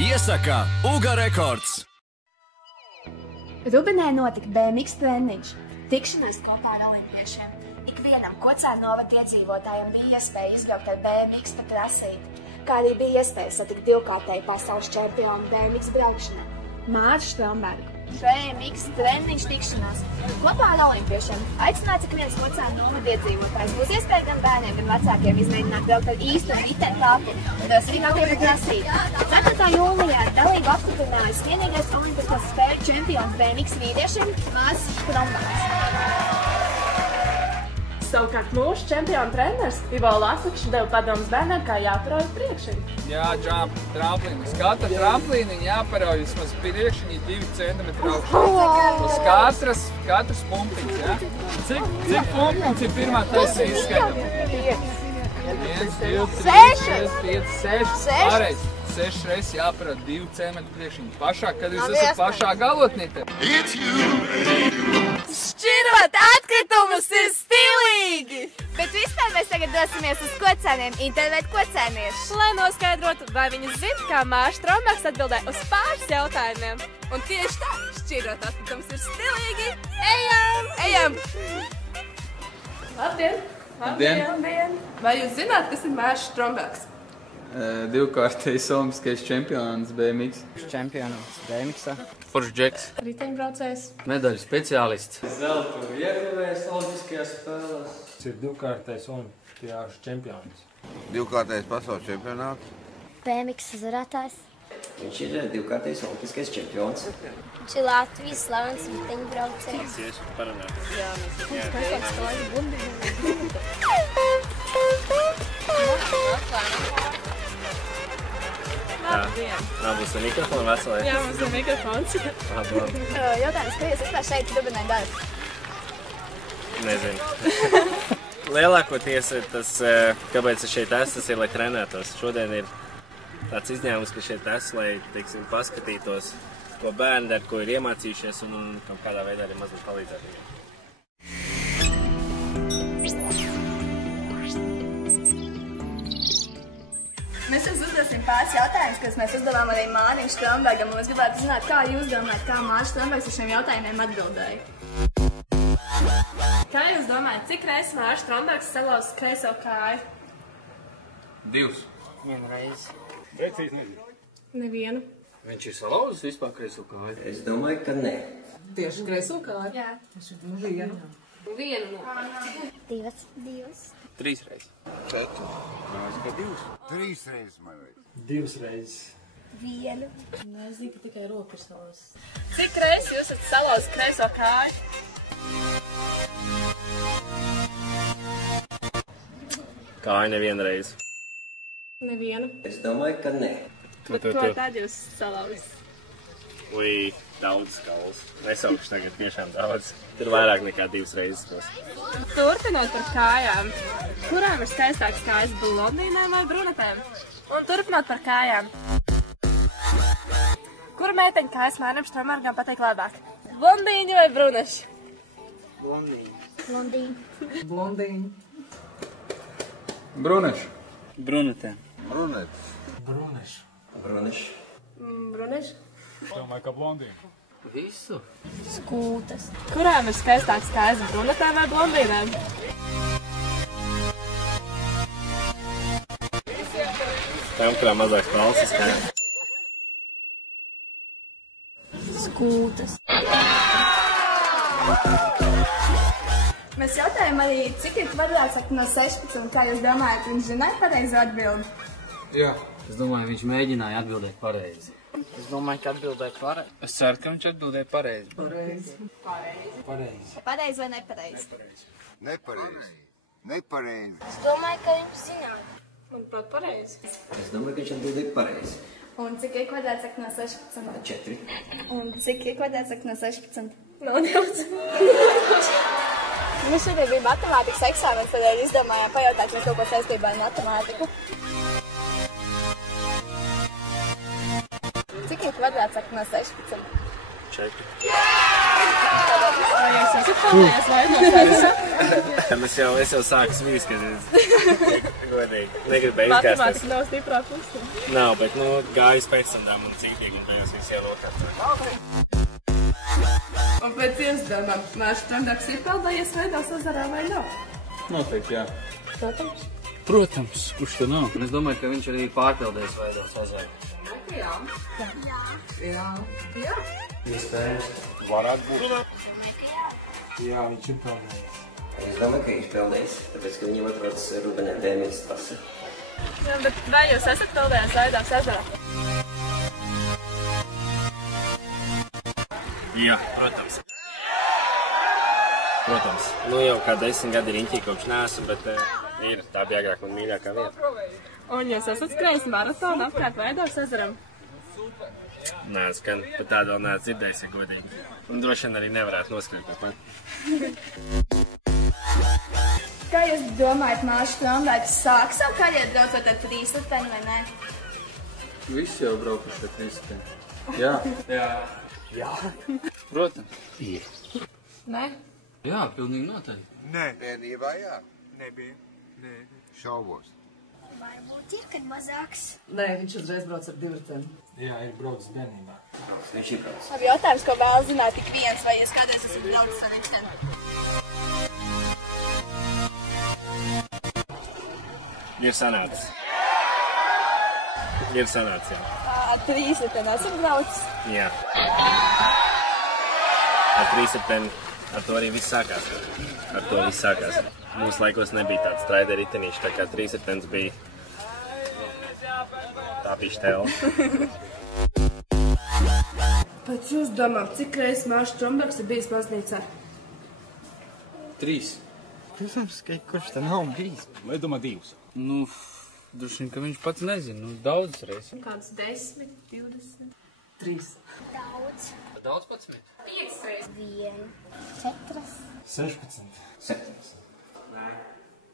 Iesaka Uga rekords. Rubinē notika BMX treniņš. Tikšanās kopā ar olimpiešiem. Ikvienam Kocēnu novada iedzīvotājiem bija iespēja izbraukt ar BMX pa trasīti, kā arī bija iespēja satikt divkārtēju pasaules čempionu BMX braukšanā Māru Strombergu. BMX treniņš tikšanās kopā ar olimpiešiem aicināts ik viens Kocēnu novada iedzīvotājs. Būs iespēja gan bērniem, gan vecākiem izmēģināt braukt ar īstu riteņklāpu, trasīti pa trasīti. 4. jūlijā dalību apstiprinājas vienīgais olimpiskās spēļu čempions BMX vīriešiem Mārs Strombergs. Savukārt mūsu čempionu treneris Ivo Lakučs deva padomus bērniem, kā jāparauj priekšiņi. Jā, džāmp, tramplīni. Uz katra tramplīni jāparauj vismaz priekšiņi 2 centimetri augšā. Uz katras pumpiņas, jā? Cik pumpiņas ir pirmā taisa izskaidama? 1, 2, 3, 4, 5, 6. Pārreiz. 6 reizes jāparauj 2 centimetri priekšiņi. Pašā, kad jūs esat pašā galotnītē. Šķirot atkritumus ir stilīgi! Bet vispār mēs tagad dosimies uz Kocēniem intervēt kocēniešus. Lai noskaidrotu, vai viņi zina, kā Mārs Strombergs atbildē uz pāris jautājumiem. Un tieši tā, šķirot atkritumus ir stilīgi! Ejam! Ejam! Labdien! Labdien! Vai jūs zināt, kas ir Mārs Strombergs? Divkārtējs olimpiskais čempions BMX. Čempionāts BMX-a. Foršs džeks. Riteņbraucējs. Medaļu speciālists. Zeltu ieguvējs olimpiskajās spēlēs. Tas ir divkārtējs olimpiāžu čempions. Divkārtējs pasaules čempionāts. BMX uzvarētājs. Viņš ir divkārtējs olimpiskais čempions. Viņš ir Latvijas slavens riteņbraucējs. Cieši parunāt. Jā, mēs Būs ar mikrofonu veselē? Jā, mums ir mikrofons. Jautājums, ka jūs vispār šeit Rubinē darat? Nezinu. Lielākoties tas, kāpēc es šeit esmu, tas ir, lai trenētos. Šodien ir tāds izņēmums, ka šeit esmu, lai, teiksim, paskatītos, ko bērni dar, ko ir iemācījušies un kādā veidā arī mazliet palīdzēt viņiem. Mēs jums uzdosim pāris jautājumus, kas mēs uzdevām arī Mārim Strombergam. Mēs gribētu zināt, kā jūs domājat, kā Mārs Strombergs uz šiem jautājumiem atbildēja. Kā jūs domājat, cik reizes Mārs Strombergs salauz kreiso kāju? 2. 1 reizi. Precīzi nezinu. Nevienu. Viņš ir salauzis vispār kreiso kāju? Es domāju, ka nē. Tieši kreiso kāju? Jā. Vienu noteikti. 2. 3 reizes. 4. Nāc, ka 2. 3 reizes, man vajag. 2 reizes. 1. Es zinu, ka tikai roku ir salauzis. Cik reizes jūs esat salauzis kreiso kāju? Kāju nevienu reizi. Nevienu. Es domāju, ka nē. Bet ko tad jūs salauzis? Ui, daudz skauls. Nesaukšu tagad tiešām daudz. Tur vairāk nekā 2 reizes. Turpinot par kājām, kurām ir skaistākas kājas, blondīnēm vai brunetēm? Un turpinot par kājām, kura meiteņa kājas Mārim Strombergam patīk labāk? Blondīņi vai bruneši? Blondīni. Blondīni. Bruneši. Brunetē. Brunetis. Bruneši. Bruneši. Bruneši? Domāju, ka blondīni. Visu. Skūtas. Kurām ir skaistākas kājas, brunetēm vai blondīnēm? Tām, kurām mazāk spalsas kājām. Skūtas. Mēs jautājām arī, cik ir kvadrātsakti no 16, kā jūs domājat, viņš zināja pareizo atbildi? Jā. Es domāju, viņš mēģināja atbildēt pareizi. Es domāju, ka atbildēju pareizi. Es ceru, ka viņš atbildēja pareizi. Pareizi vai nepareizi? Nepareizi. Nepareizi. Es domāju, ka viņš zināja. Manuprāt, pareizi. Es domāju, ka viņš atbildēja pareizi. Un cik ir kvadrātsakti no 16? 4. Un cik ir kvadrātsakti no 16? Nav daudz. Mums šodien bija matemātikas eksāmens, tādēļ izdomājām pajautāt, vai kaut ko saistībā ar matemātiku. Cik ir kvadrātsakti no 16? 4. Tātad Vai jūs esat paldies vaidos? Es jau sāku svīst, kad es godīgi negribēju izgāsties. Matemātika nav stiprā puse. Nav, bet, gāju pēc tam un cītīgi, un tajos visi jau nokārtoju. Un pēc iesdēmām, Mārcis Strombergs ir peldējies Vaidos ezerā vai nav? Noteikti, jā. Protams. Protams, kurš te nav? Es domāju, ka viņš arī pārpildējis Vaidos ezeru. Jā. Iespējams. Varētu būt. Jā, viņš ir pelnējis. Es domāju, ka viņš peldējis, tāpēc, ka viņam atrodas Rubenē B-mīgas pase. Jā, bet vai jūs esat peldējies Vaidos ezerā? Jā, protams. Protams. Jau kā 10 gadi riņķī kopš neesmu, bet ir tā bija agrāk man mīļākā vieta. Un jūs esat skrējis maratonu apkārt Vaidos ezeram? Nē, skan, pat tādu vēl neesmu dzirdējis, ja godīgi. Un droši vien arī nevarētu noskriet tāpat. Kā jūs domājat, Mārcis Strombergs sāk savu karjeru braucot ar trīsriteni vai nē? Visi jau braukuši ar trīsriteni. Jā. Jā. Protams. Ir. Nē? Jā, pilnīgi noteikti. Nē. Bērnībā jā. Nebija. Nē. Šaubos. Varbūt ir, kad mazāks. Nē, viņš uzreiz brauc ar divriteni. Jā, ir braucis bērnībā. Viņš ir braucis. Labi, jautājums, ko vēl zināt tik viens, vai jūs kādreiz esat braucis ar riteni? Ir sanācis. Ir sanācis, jā. Ar trīsriteni esat braucis? Jā. Ar trīsriteni, ar to arī viss sākās. Ar to viss sākās. Mūsu laikos nebija tāds traida ritenīši, tā kā trīsritenis bija tā pištēla. Pēc jūs domām, cik reizes Mārcis Strombergs ir bijis baznīcā? 3. Protams, ka kurš te nav bijis? Vai domā 2? Droši vien, ka viņš pats nezina. Daudzas reizes. Kāds 10, 20? 3. Daudz. Daudz pats mīt? 5 reizes. 1, 4. 16. 17.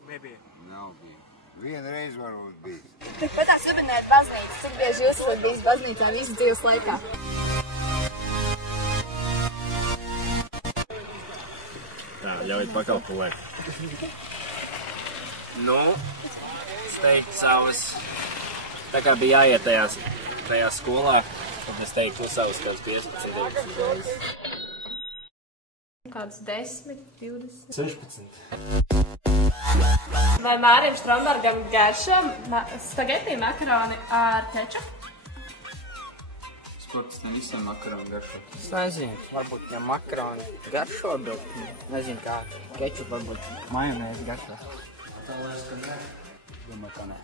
Nebija. Nav bija. Vienu reizi varbūt bija. Tikpat tās Rubenē ir baznīca. Cik bieži jūs esat bijis baznīcā visu dzīves laikā? Tā, ļaujiet pakalpulēt. Es teiktu savas, tā kā bija jāiet tajā skolā, tad es teiktu savas kāds 15, 19 reizes. Kāds 10, 20? 16. Vai Mārim Strombergam garšo spagetī makaroni ar kečupu? Es protams, ne visiem makaroni garšo. Es nezinu, varbūt ja makaroni garšo, bet nezinu kā kečup varbūt majonēzi garšo. Tā liekas, ka nē. Domāju, ka nē.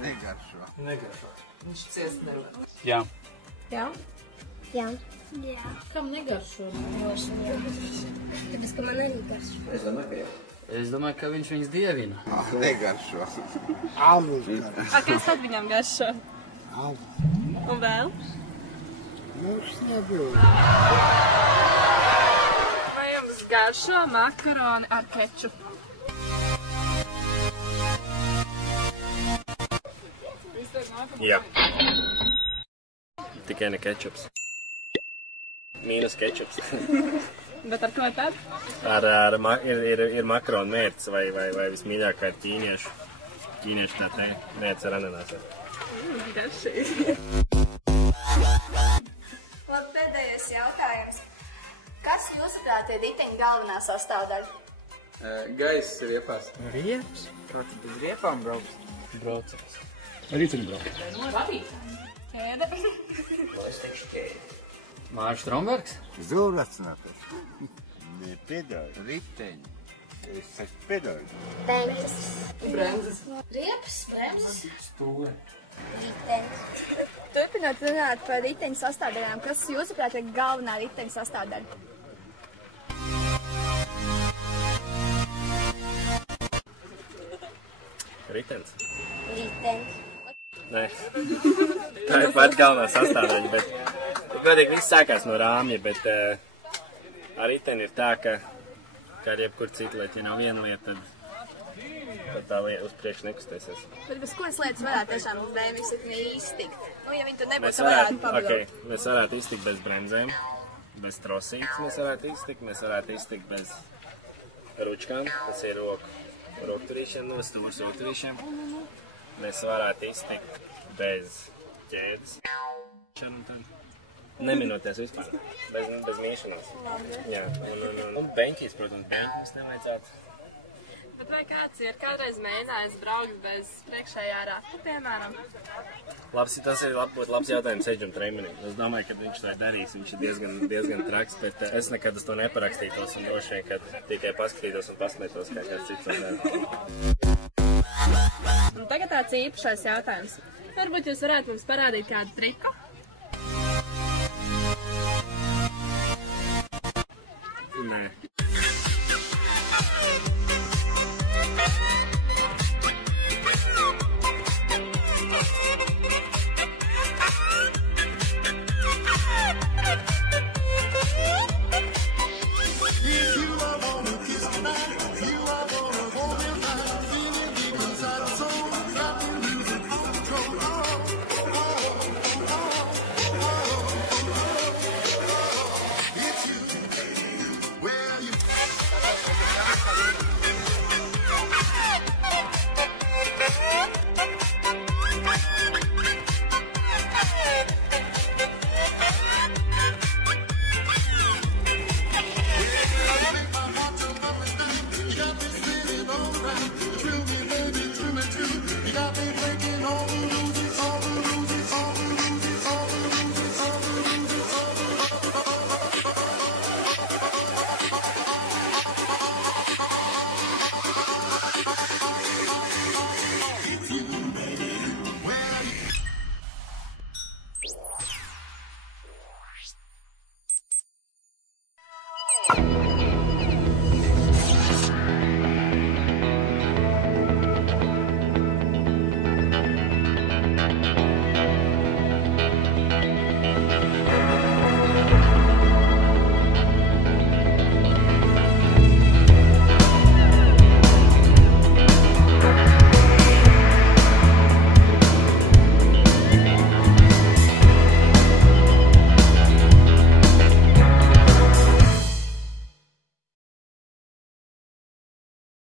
Negaršo. Negaršo. Viņš ciest nevar. Jā. Jā? Jā. Kam negaršo? Tāpēc, ka man arī garšo. Es domāju, ka jā. Es domāju, ka viņš viņus dievina. Negaršo. Kas tad viņam garšo? Un vēl? Mums nebūs. Vai jums garšo makaroni ar kečupu? Jā. Tikai ne kečups. Mīnus kečups. Bet ar ko tad? Ir makaronu mērķis vai vismīļākā ir ķīniešu tā te mērķis ar ananāsu. Garšīgi. Labi, pēdējais jautājums. Kas jūsuprāt ir riteņa galvenā sastāvdaļa? Gaiss ir riepās. Riepas? Kā tu bez riepām brauc? Braucās. Riteņi brauc. Ķēde. Es teikšu ķēdi. Mārcis Strombergs? Zūracinātais. Ne pedāļi. Riteņi. Es saku pedāļi. Bremzes. Bremzes. Riepas, bremzes. Stūri. Ritenis. Turpinot runāt par riteņa sastāvdaļām, kas jūsuprāt ir galvenā riteņa sastāvdaļa? Ritenis? Ritenis. Nē. Tā ir pati galvenā sastāvdaļa, bet godīgi viss sākās no rāmja, bet ar riteni ir tā, ka ar jebkur citu lietu, ja nav viena lieta, tad tā lieta uz priekšu nekustēsies. Bet bez kuras lietas varētu tiešām uz BMW iztikt? Ja viņi tur nebūtu, varētu pabraukt. Mēs varētu iztikt bez bremzēm, bez trosītes mēs varētu iztikt, mēs varētu iztikt bez ručkām, tas ir rokturīšiem, no stūras rokturīšiem. Mēs varētu iztikt bez ķēdes. Neminoties vispār, bez mīšanās. Jā, un beņķīs, protams, beņķis nevajadzētu. Bet vai kāds ir kādreiz mēģinājis braukt bez priekšējā rata, piemēram? Tas būtu labs jautājums Edžam Treimanim. Es domāju, ka viņš to darīs, viņš ir diezgan traks, bet es nekad uz to neparakstītos un droši vien, kad tikai paskatītos un pasmētos, kā kāds cits to dara. Un tagad tāds īpašais jautājums. Varbūt jūs varētu mums parādīt kādu triku? Nē. Right.